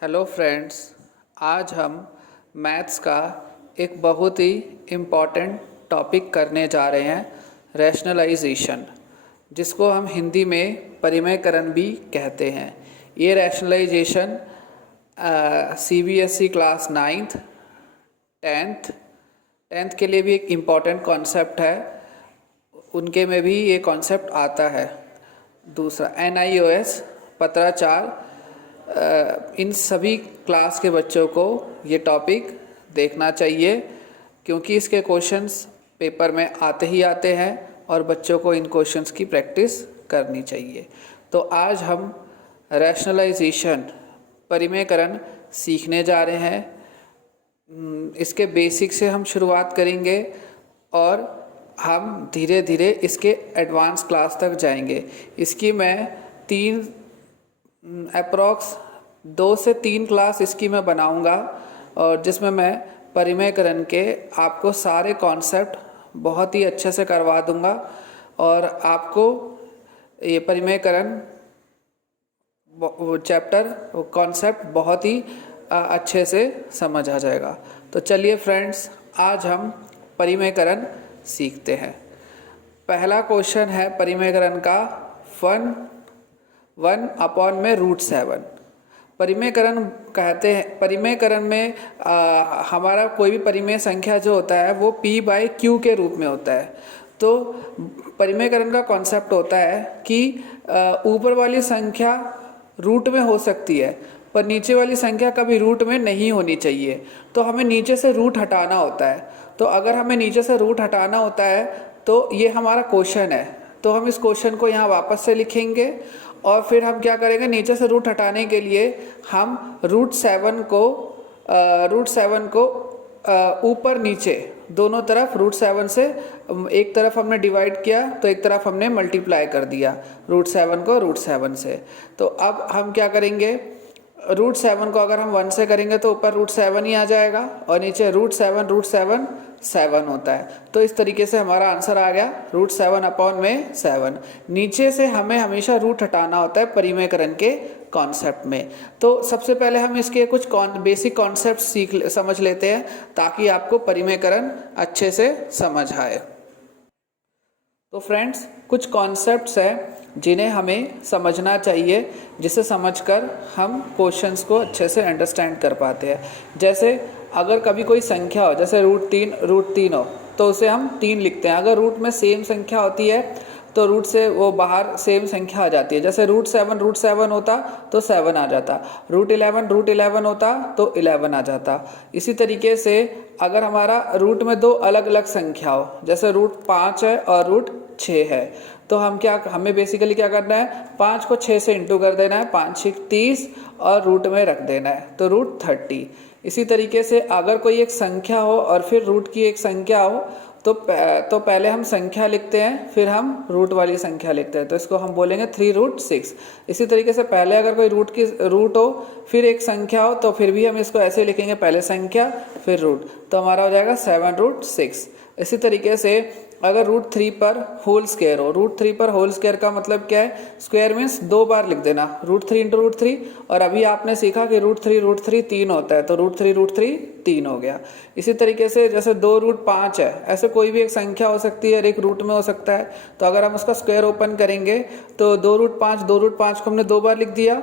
Hello friends, आज हम maths का एक बहुत ही इम्पॉर्टेंट टॉपिक करने जा रहे हैं, रैशनलाइजेशन, जिसको हम हिंदी में परिमेयकरण भी कहते हैं। ये rationalisation CBSE class 9th 10th के लिए भी एक इम्पॉर्टेंट कॉन्सेप्ट है, उनके में भी ये कॉन्सेप्ट आता है। दूसरा NIOS पत्राचार, इन सभी क्लास के बच्चों को ये टॉपिक देखना चाहिए, क्योंकि इसके क्वेश्चंस पेपर में आते ही आते हैं और बच्चों को इन क्वेश्चंस की प्रैक्टिस करनी चाहिए। तो आज हम रैशनलाइजेशन, परिमेयकरण सीखने जा रहे हैं। इसके बेसिक से हम शुरुआत करेंगे और हम धीरे धीरे इसके एडवांस क्लास तक जाएंगे। इसकी मैं अप्रॉक्स 2 से 3 क्लास इसकी मैं बनाऊंगा, और जिसमें मैं परिमेयकरण के आपको सारे कॉन्सेप्ट बहुत ही अच्छे से करवा दूंगा और आपको ये परिमेयकरण चैप्टर कॉन्सेप्ट बहुत ही अच्छे से समझ आ जाएगा। तो चलिए फ्रेंड्स, आज हम परिमेयकरण सीखते हैं। पहला क्वेश्चन है परिमेयकरण का 1/√7। परिमेयकरण कहते हैं, परिमेयकरण में हमारा कोई भी परिमेय संख्या जो होता है वो p/q के रूप में होता है। तो परिमेयकरण का कॉन्सेप्ट होता है कि ऊपर वाली संख्या रूट में हो सकती है, पर नीचे वाली संख्या कभी रूट में नहीं होनी चाहिए। तो हमें नीचे से रूट हटाना होता है। तो अगर हमें नीचे से रूट हटाना होता है तो ये हमारा क्वेश्चन है, तो हम इस क्वेश्चन को यहाँ वापस से लिखेंगे और फिर हम क्या करेंगे, नीचे से रूट हटाने के लिए हम √7 को ऊपर नीचे दोनों तरफ √7 से एक तरफ हमने डिवाइड किया तो एक तरफ हमने मल्टीप्लाई कर दिया √7 को √7 से। तो अब हम क्या करेंगे, √7 को अगर हम 1 से करेंगे तो ऊपर √7 ही आ जाएगा और नीचे √7 7 होता है। तो इस तरीके से हमारा आंसर आ गया √7/7। नीचे से हमें हमेशा रूट हटाना होता है परिमेयकरण के कॉन्सेप्ट में। तो सबसे पहले हम इसके कुछ बेसिक कॉन्सेप्ट समझ लेते हैं ताकि आपको परिमेयकरण अच्छे से समझ आए। तो फ्रेंड्स, कुछ कॉन्सेप्ट्स हैं जिन्हें हमें समझना चाहिए, जिसे समझकर हम क्वेश्चंस को अच्छे से अंडरस्टैंड कर पाते हैं। जैसे अगर कभी कोई संख्या हो, जैसे √3 हो, तो उसे हम 3 लिखते हैं। अगर रूट में सेम संख्या होती है तो रूट से वो बाहर सेम संख्या आ जाती है। जैसे √7 होता तो 7 आ जाता, √11 होता तो 11 आ जाता। इसी तरीके से अगर हमारा रूट में 2 अलग अलग संख्या हो, जैसे √5 है और √6 है, तो हमें बेसिकली क्या करना है, 5 को 6 से इंटू कर देना है, 5 6 30 और रूट में रख देना है, तो √30। इसी तरीके से अगर कोई एक संख्या हो और फिर रूट की एक संख्या हो तो पहले हम संख्या लिखते हैं, फिर हम रूट वाली संख्या लिखते हैं, तो इसको हम बोलेंगे 3√6। इसी तरीके से पहले अगर कोई रूट हो फिर एक संख्या हो तो फिर भी हम इसको ऐसे लिखेंगे, पहले संख्या फिर रूट, तो हमारा हो जाएगा 7√6। इसी तरीके से अगर √3 पर होल स्क्वायर हो, √3 पर होल स्क्वायर का मतलब क्या है, स्क्वायर मीन्स 2 बार लिख देना, √3 × √3। और अभी आपने सीखा कि √3 3 होता है, तो √3 3 हो गया। इसी तरीके से जैसे 2√5 है, ऐसे कोई भी एक संख्या हो सकती है और एक रूट में हो सकता है, तो अगर हम उसका स्क्वायर ओपन करेंगे तो 2√5 को हमने 2 बार लिख दिया,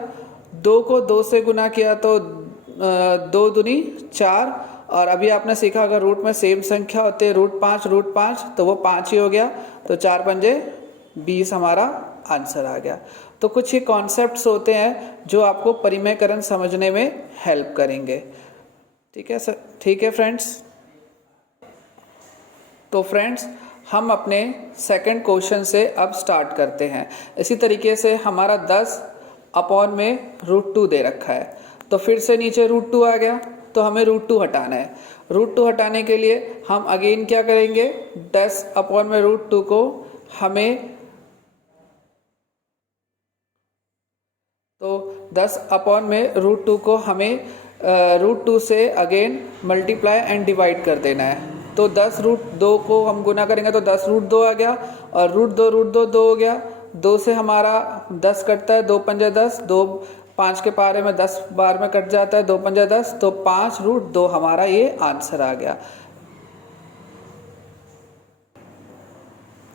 2 को 2 से गुना किया तो 2 दूनी 4। और अभी आपने सीखा अगर रूट में सेम संख्या होती है √5 तो वो 5 ही हो गया, तो 4 पंजे 20 हमारा आंसर आ गया। तो कुछ ही कॉन्सेप्ट्स होते हैं जो आपको परिमेयकरण समझने में हेल्प करेंगे। ठीक है सर, ठीक है फ्रेंड्स। तो फ्रेंड्स, हम अपने सेकंड क्वेश्चन से अब स्टार्ट करते हैं। इसी तरीके से हमारा 10/√2 दे रखा है, तो फिर से नीचे √2 आ गया, तो हमें √2 हटाना है। √2 हटाने के लिए हम अगेन क्या करेंगे, 10/√2 को हमें, तो 10/√2 को हमें √2 से अगेन मल्टीप्लाई एंड डिवाइड कर देना है। तो 10√2 को हम गुना करेंगे तो 10√2 आ गया, और √2 2 हो गया, 2 से हमारा 10 कटता है, 2 पंजे 10, 2 5 के पारे में 10 बार में कट जाता है, 2 पंजा 10, तो 5√2 हमारा ये आंसर आ गया।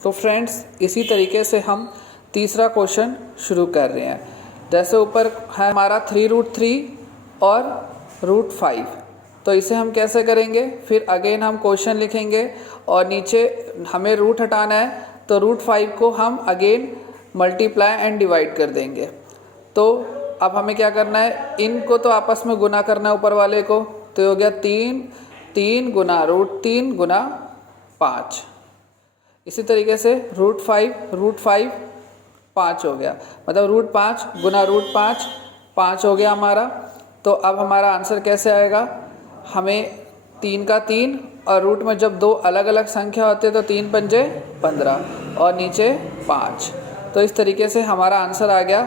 तो फ्रेंड्स इसी तरीके से हम तीसरा क्वेश्चन शुरू कर रहे हैं। जैसे ऊपर है हमारा 3√3 और √5, तो इसे हम कैसे करेंगे, फिर अगेन हम क्वेश्चन लिखेंगे और नीचे हमें रूट हटाना है, तो √5 को हम अगेन मल्टीप्लाई एंड डिवाइड कर देंगे। तो अब हमें क्या करना है, इनको तो आपस में गुना करना है ऊपर वाले को, तो हो गया 3 गुना √3 गुना 5। इसी तरीके से √5 5 हो गया, मतलब √5 गुना √5 5 हो गया हमारा। तो अब हमारा आंसर कैसे आएगा, हमें 3 का 3 और रूट में जब 2 अलग अलग संख्या होते हैं तो 3 पंजे 15 और नीचे 5। तो इस तरीके से हमारा आंसर आ गया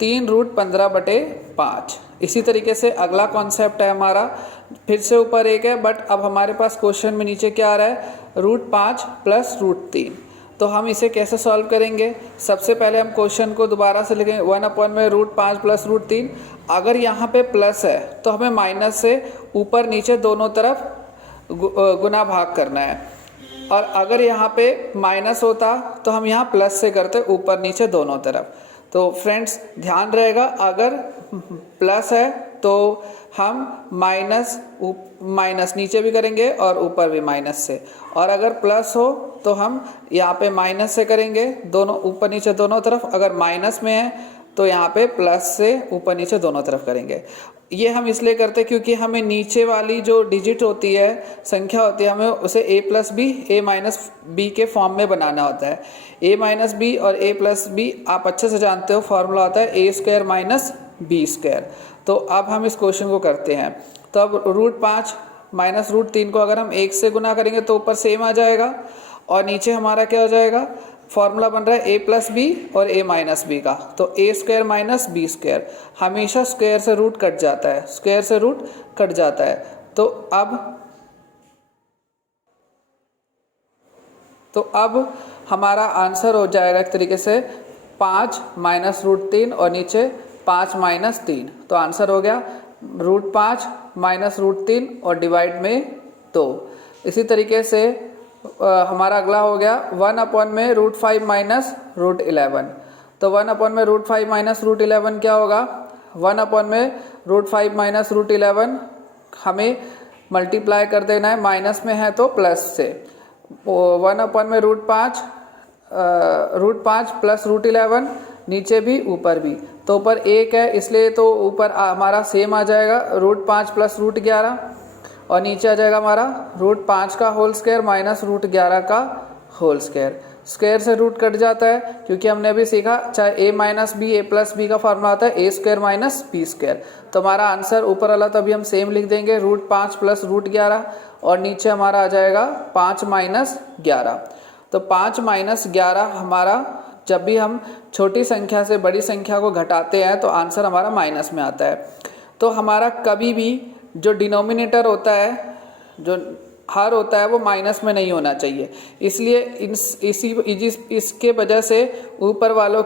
3√15/5। इसी तरीके से अगला कॉन्सेप्ट है हमारा, फिर से ऊपर 1 है, बट अब हमारे पास क्वेश्चन में नीचे क्या आ रहा है, √5 + √3। तो हम इसे कैसे सॉल्व करेंगे, सबसे पहले हम क्वेश्चन को दोबारा से लिखेंगे 1/√5 + √3। अगर यहाँ पे प्लस है तो हमें माइनस से ऊपर नीचे दोनों तरफ गुना भाग करना है, और अगर यहाँ पे माइनस होता तो हम यहाँ प्लस से करते ऊपर नीचे दोनों तरफ। तो फ्रेंड्स ध्यान रहेगा, अगर प्लस है तो हम माइनस नीचे भी करेंगे और ऊपर भी माइनस से, और अगर प्लस हो तो हम यहाँ पे माइनस से करेंगे दोनों ऊपर नीचे दोनों तरफ। अगर माइनस में है तो यहाँ पे प्लस से ऊपर नीचे दोनों तरफ करेंगे। ये हम इसलिए करते हैं क्योंकि हमें नीचे वाली जो डिजिट होती है, संख्या होती है, हमें उसे a+b a-b के फॉर्म में बनाना होता है। a-b और a+b आप अच्छे से जानते हो, फॉर्मूला होता है a² - b²। तो अब हम इस क्वेश्चन को करते हैं। तो अब √5 - √3 को अगर हम 1 से गुना करेंगे तो ऊपर सेम आ जाएगा, और नीचे हमारा क्या हो जाएगा, फॉर्मूला बन रहा है a+b और a-b का, तो a² - b²। हमेशा स्क्वायर से रूट कट जाता है, स्क्वायर से रूट कट जाता है। तो अब हमारा आंसर हो जाएगा एक तरीके से 5 - √3 और नीचे 5 - 3। तो आंसर हो गया √5 - √3 और डिवाइड में 2। इसी तरीके से हमारा अगला हो गया 1/√5 - √11। तो 1/√5 - √11 क्या होगा, 1/√5 - √11 हमें मल्टीप्लाई कर देना है, माइनस में है तो प्लस से। 1/√5 √5 + √11, नीचे भी ऊपर भी, तो ऊपर 1 है इसलिए तो ऊपर हमारा सेम आ जाएगा √5 + √11, और नीचे आ जाएगा हमारा √5 का होल स्क्वायर - √11 का होल स्क्वायर। स्क्वायर से रूट कट जाता है, क्योंकि हमने अभी सीखा चाहे a-b a+b का फॉर्मूला आता है a² - b²। तो हमारा आंसर ऊपर वाला तो अभी हम सेम लिख देंगे √5 + √11, और नीचे हमारा आ जाएगा 5 - 11। तो 5 - 11 हमारा, जब भी हम छोटी संख्या से बड़ी संख्या को घटाते हैं तो आंसर हमारा माइनस में आता है। तो हमारा कभी भी जो डिनोमिनेटर होता है, जो हर होता है, वो माइनस में नहीं होना चाहिए। इसलिए इसके वजह से ऊपर वालों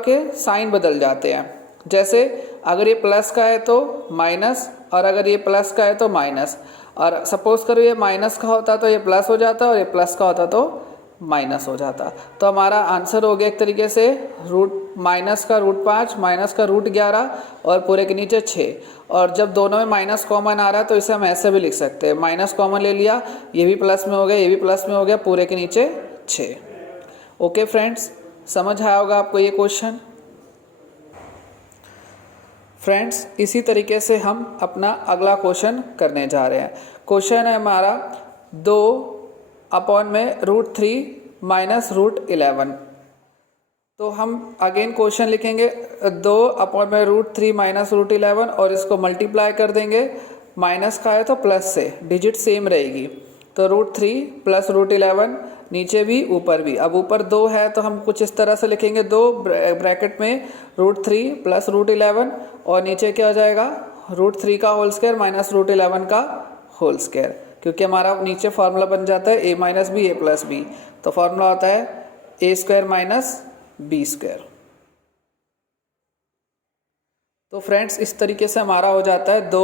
के साइन बदल जाते हैं। जैसे अगर ये प्लस का है तो माइनस, और अगर ये प्लस का है तो माइनस, और सपोज करो ये माइनस का होता तो ये प्लस हो जाता, और ये प्लस का होता तो माइनस हो जाता। तो हमारा आंसर हो गया एक तरीके से माइनस का √5 माइनस का √11 और पूरे के नीचे 6। और जब दोनों में माइनस कॉमन आ रहा है तो इसे हम ऐसे भी लिख सकते हैं, माइनस कॉमन ले लिया, ये भी प्लस में हो गया, ये भी प्लस में हो गया, पूरे के नीचे 6। ओके फ्रेंड्स, समझ आया होगा आपको ये क्वेश्चन। फ्रेंड्स इसी तरीके से हम अपना अगला क्वेश्चन करने जा रहे हैं। क्वेश्चन है हमारा 2/√3 - √11। तो हम अगेन क्वेश्चन लिखेंगे 2/√3 - √11 और इसको मल्टीप्लाई कर देंगे, माइनस का है तो प्लस से, डिजिट सेम रहेगी। तो √3 + √11, नीचे भी ऊपर भी। अब ऊपर 2 है तो हम कुछ इस तरह से लिखेंगे, 2 ब्रैकेट में √3 + √11 और नीचे क्या हो जाएगा √3 का होल स्क्वायर - √11 का होल स्क्वायर, क्योंकि हमारा नीचे फार्मूला बन जाता है a - b a+b। तो फार्मूला होता है a² - b²। तो फ्रेंड्स इस तरीके से हमारा हो जाता है 2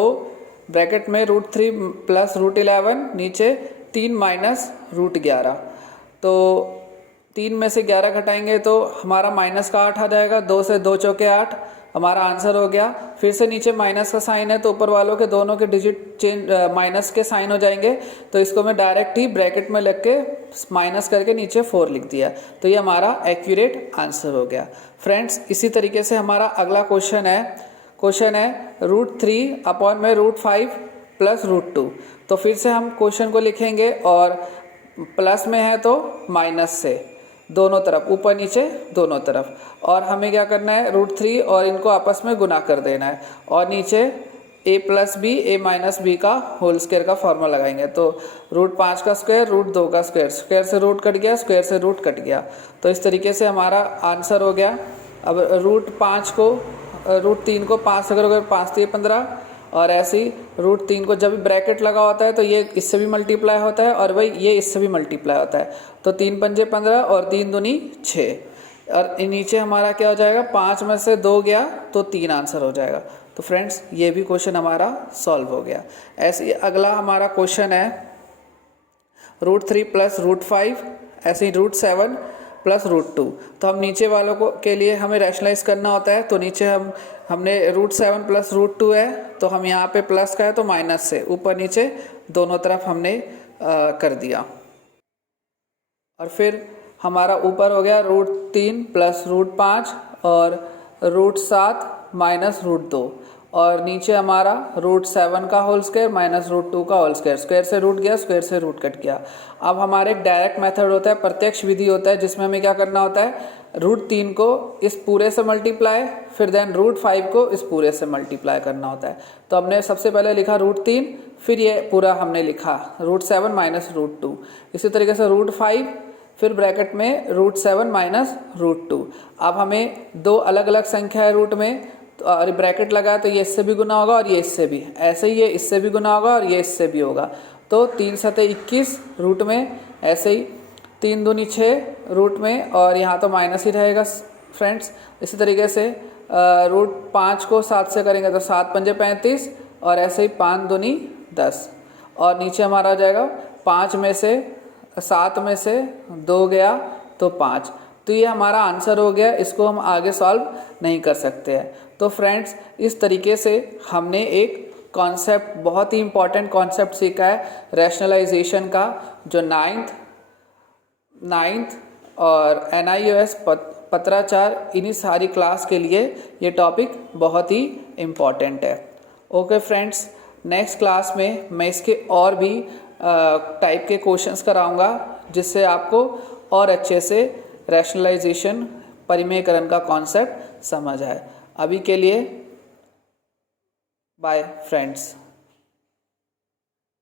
ब्रैकेट में √3 प्लस √11 नीचे 3 माइनस √11। तो 3 में से 11 घटाएंगे तो हमारा माइनस का 8 आ जाएगा। 2 से 2 चौके 8 हमारा आंसर हो गया। फिर से नीचे माइनस का साइन है तो ऊपर वालों के दोनों के डिजिट चेंज माइनस के साइन हो जाएंगे। तो इसको मैं डायरेक्ट ही ब्रैकेट में लग के माइनस करके नीचे 4 लिख दिया। तो ये हमारा एक्यूरेट आंसर हो गया। फ्रेंड्स इसी तरीके से हमारा अगला क्वेश्चन है √3 अपॉन में √5 प्लस √2। तो फिर से हम क्वेश्चन को लिखेंगे और प्लस में है तो माइनस से दोनों तरफ, ऊपर नीचे दोनों तरफ। और हमें क्या करना है, √3 और इनको आपस में गुना कर देना है और नीचे a plus b a minus b का होल स्क्वायर का फॉर्मूला लगाएंगे। तो √5 का स्क्वायर √2 का स्क्वायर, स्क्वायर से रूट कट गया, स्क्वायर से रूट कट गया। तो इस तरीके से हमारा आंसर हो गया। अब √3 को 5 से करोगे 5 से 15 और ऐसे ही √3 को जब भी ब्रैकेट लगा होता है तो ये इससे भी मल्टीप्लाई होता है और भाई ये इससे भी मल्टीप्लाई होता है। तो 3 पंजे 15 और 3 दूनी 6 और नीचे हमारा क्या हो जाएगा, 5 में से 2 गया तो 3 आंसर हो जाएगा। तो फ्रेंड्स ये भी क्वेश्चन हमारा सॉल्व हो गया। ऐसे ही अगला हमारा क्वेश्चन है √3 प्लस √5, ऐसे ही √7 प्लस √2। तो हम नीचे वालों को के लिए हमें रैशनलाइज करना होता है। तो नीचे हमने √7 प्लस √2 है तो हम यहाँ पे प्लस का है तो माइनस से ऊपर नीचे दोनों तरफ हमने कर दिया। और फिर हमारा ऊपर हो गया √3 प्लस √5 और √7 माइनस √2 और नीचे हमारा √7 का होल स्क्वायर माइनस √2 का होल स्क्वायर, स्क्वायर से रूट गया, स्क्वायर से रूट कट गया। अब हमारे एक डायरेक्ट मेथड होता है, प्रत्यक्ष विधि होता है, जिसमें हमें क्या करना होता है, √3 को इस पूरे से मल्टीप्लाई, फिर देन √5 को इस पूरे से मल्टीप्लाई करना होता है। तो हमने सबसे पहले लिखा √3, फिर ये पूरा हमने लिखा √7 माइनस √2। इसी तरीके से √5, फिर ब्रैकेट में √7 माइनस √2। अब हमें दो अलग अलग संख्या है रूट में, तो और ब्रैकेट लगा तो ये इससे भी गुना होगा और ये इससे भी, ऐसे ही ये इससे भी गुना होगा और ये इससे भी होगा। तो 3 सते 21 रूट में, ऐसे ही 3 दूनी 6 रूट में और यहाँ तो माइनस ही रहेगा फ्रेंड्स। इसी तरीके से √5 को 7 से करेंगे तो 7 पंजे 35 और ऐसे ही 5 दूनी 10 और नीचे हमारा आ जाएगा 7 में से 2 गया तो 5। तो ये हमारा आंसर हो गया। इसको हम आगे सॉल्व नहीं कर सकते हैं। तो फ्रेंड्स इस तरीके से हमने एक कॉन्सेप्ट, बहुत ही इम्पॉर्टेंट कॉन्सेप्ट सीखा है रैशनलाइजेशन का, जो नाइन्थ और NIOS पत्राचार इन्हीं सारी क्लास के लिए ये टॉपिक बहुत ही इम्पॉर्टेंट है। ओके फ्रेंड्स, नेक्स्ट क्लास में मैं इसके और भी टाइप के क्वेश्चंस कराऊंगा, जिससे आपको और अच्छे से रैशनलाइजेशन, परिमेयकरण का कॉन्सेप्ट समझ आए। अभी के लिए बाय फ्रेंड्स।